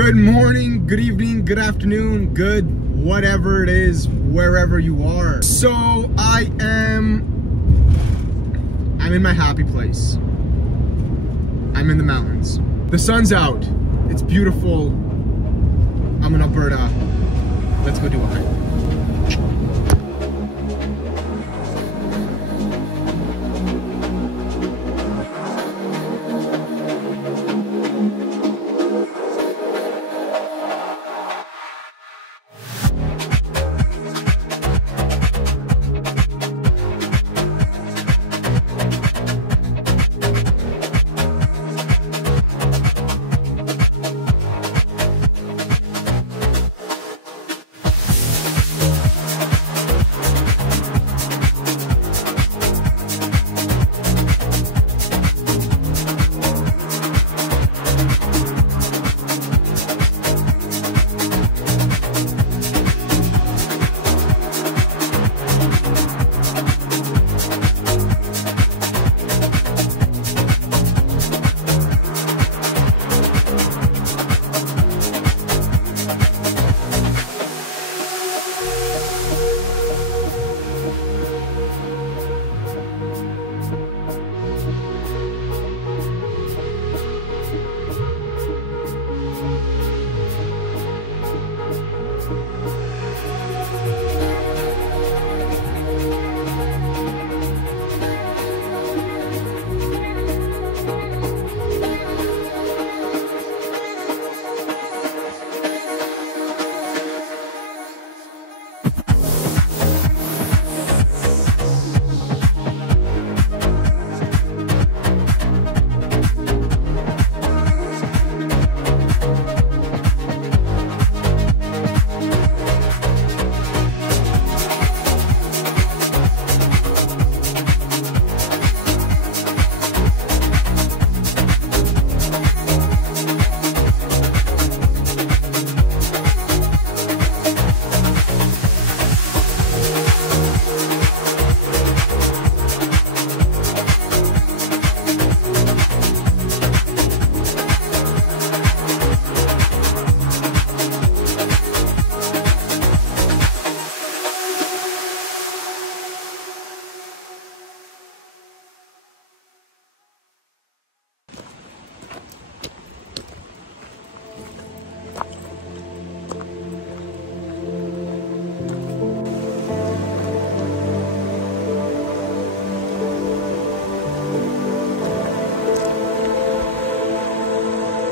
Good morning, good evening, good afternoon, good whatever it is, wherever you are. So I'm in my happy place. I'm in the mountains. The sun's out. It's beautiful. I'm in Alberta. Let's go do a hike.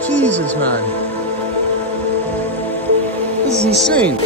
Jesus, man. This is insane.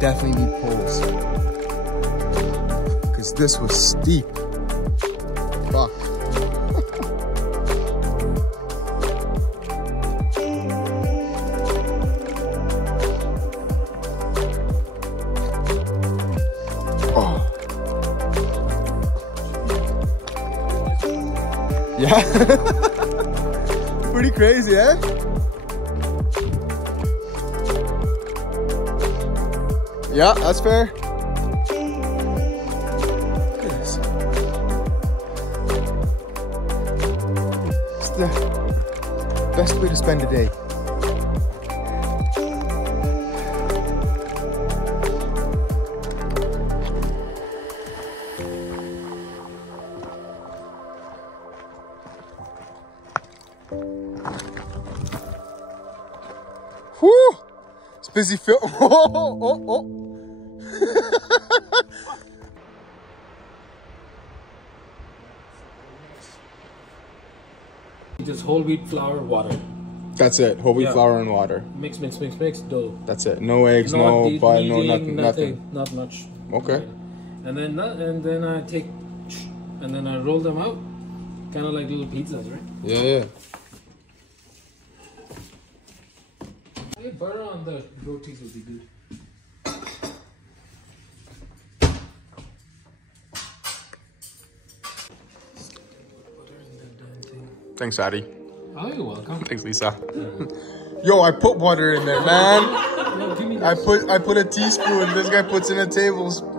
definitely need poles. Because this was steep. Fuck. Oh. Yeah. Pretty crazy, eh? Yeah, that's fair. Look at this. It's the best way to spend a day. Whew! It's busy Phil. Oh. Just whole wheat flour, water. That's it. Whole wheat flour and water. Mix, dough. That's it. No eggs, no butter, no nothing. Not much. Okay. And then I take, and then I roll them out, kind of like little pizzas, right? Yeah. Hey, butter on the rotis would be good. Thanks, Addy. Oh, you're welcome. Thanks, Lisa. Yo, I put butter in there, man. No, give me I put a teaspoon. This guy puts in a tablespoon.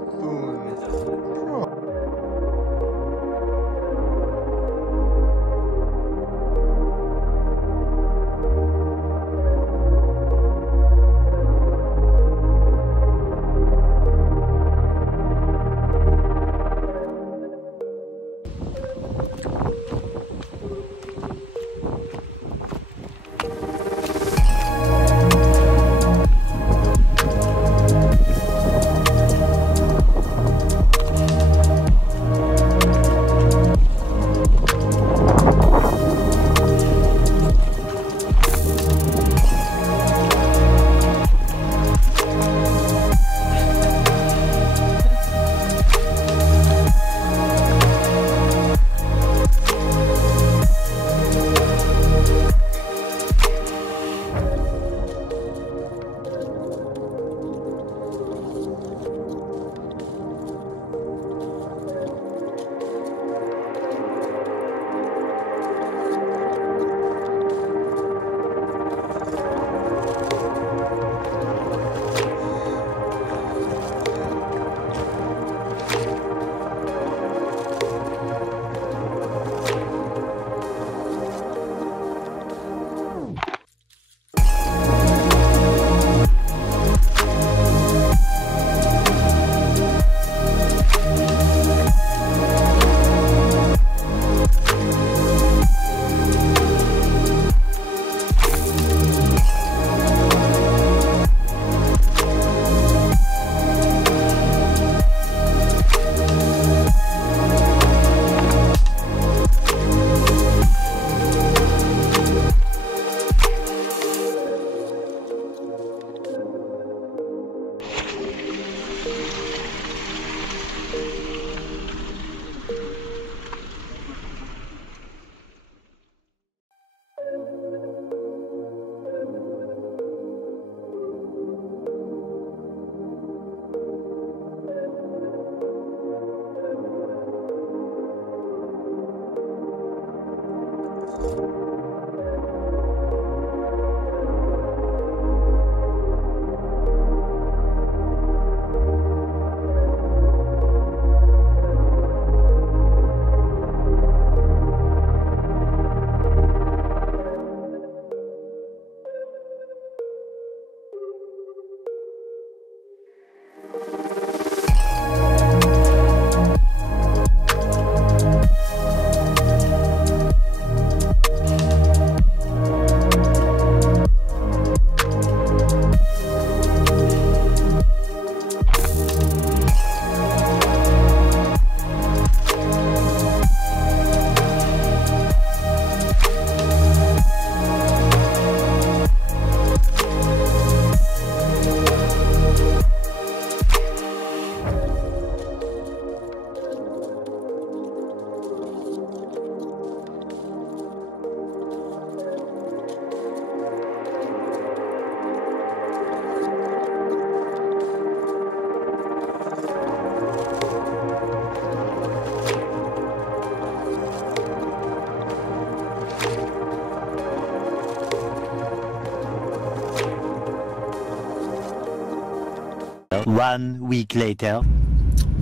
1 week later.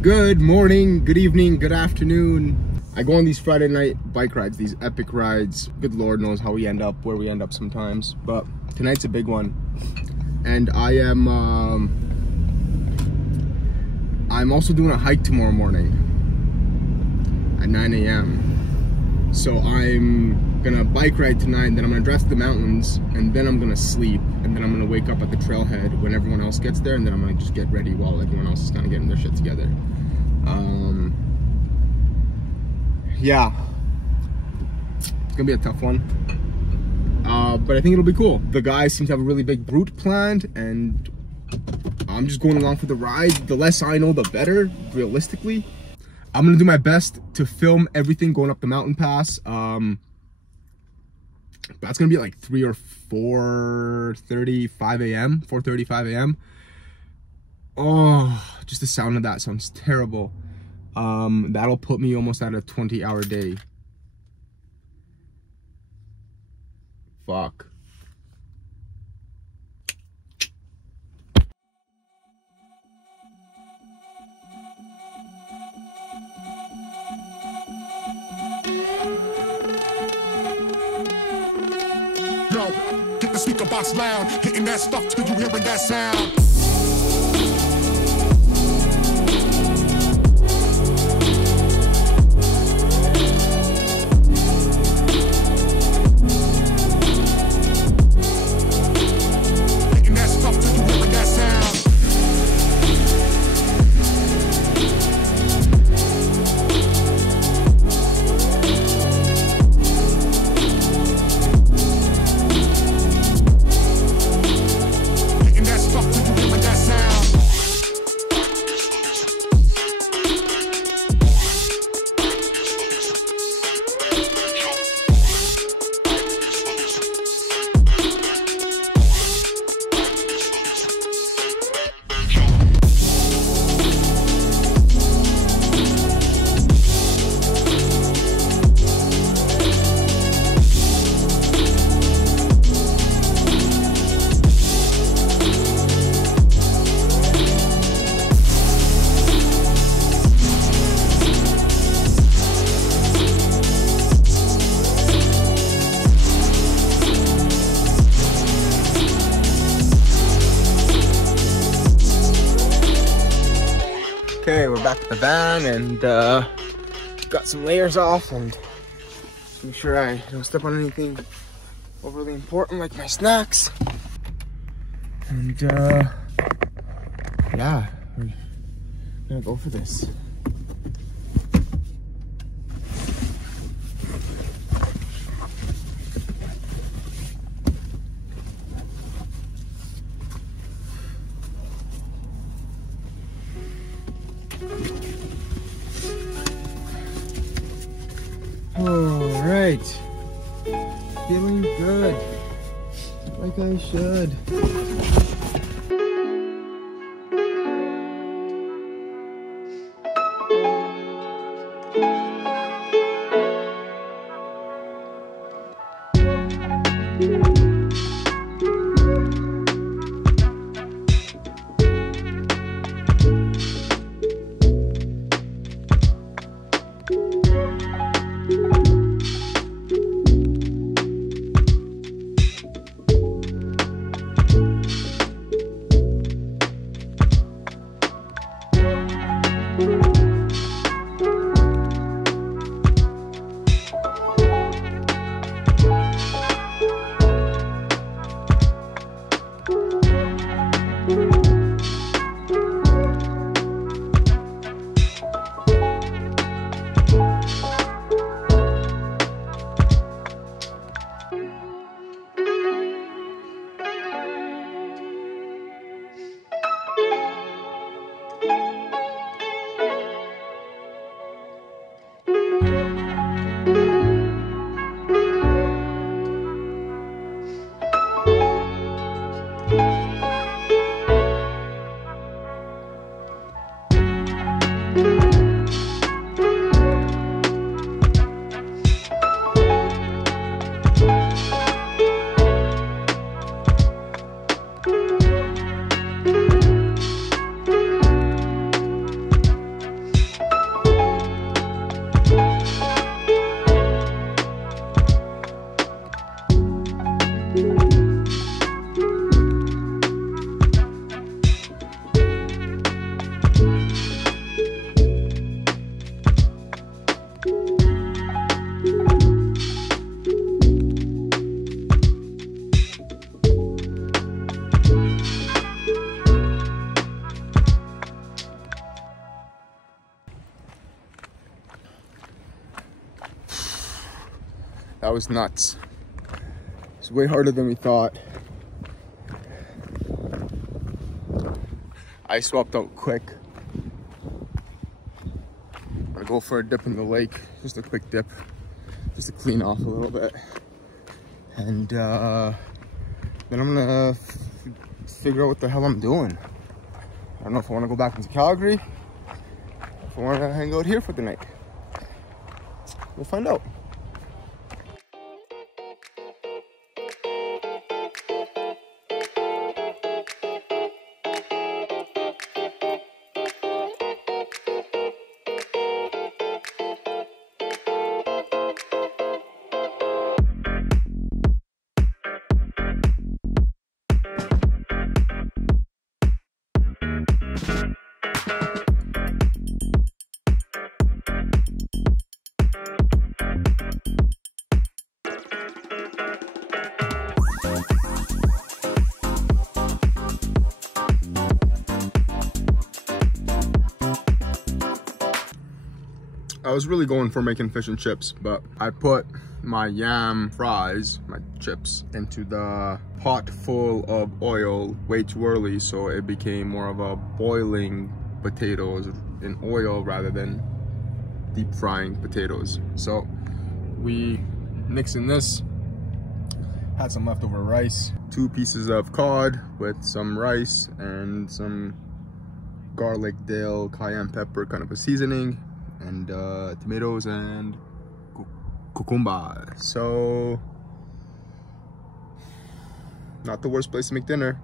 Good morning, good evening, good afternoon. I go on these Friday night bike rides, these epic rides. Good Lord knows how we end up, where we end up sometimes. But tonight's a big one. And I'm also doing a hike tomorrow morning at 9 a.m. So I'm gonna bike ride tonight, and then I'm gonna drive to the mountains, and then I'm gonna sleep, and then I'm gonna wake up at the trailhead when everyone else gets there, and then I'm gonna just get ready while everyone else is kind of getting their shit together. Yeah, it's gonna be a tough one, but I think it'll be cool. The guys seem to have a really big route planned, and I'm just going along for the ride. The less I know, the better, realistically. I'm gonna do my best to film everything going up the mountain pass. That's gonna be like 3 or 4:35 a.m. 4:35 a.m. Oh, just the sound of that sounds terrible. That'll put me almost at a 20-hour day. Fuck. Yo, get the speaker box loud, hitting that stuff till you hearing that sound. Okay, we're back to the van, and got some layers off, and make sure I don't step on anything overly important like my snacks. And yeah, we're gonna go for this. All right, feeling good, like I should. That was nuts. It's way harder than we thought. I swapped out quick. I'm gonna go for a dip in the lake, just a quick dip, just to clean off a little bit. And then I'm gonna figure out what the hell I'm doing. I don't know if I wanna go back into Calgary, if I wanna hang out here for the night. We'll find out. I was really going for making fish and chips, but I put my yam fries, my chips, into the pot full of oil way too early, so it became more of a boiling potatoes in oil rather than deep frying potatoes. So we mixed in this, had some leftover rice, 2 pieces of cod with some rice and some garlic, dill, cayenne pepper, kind of a seasoning, and tomatoes and cucumber. So not the worst place to make dinner.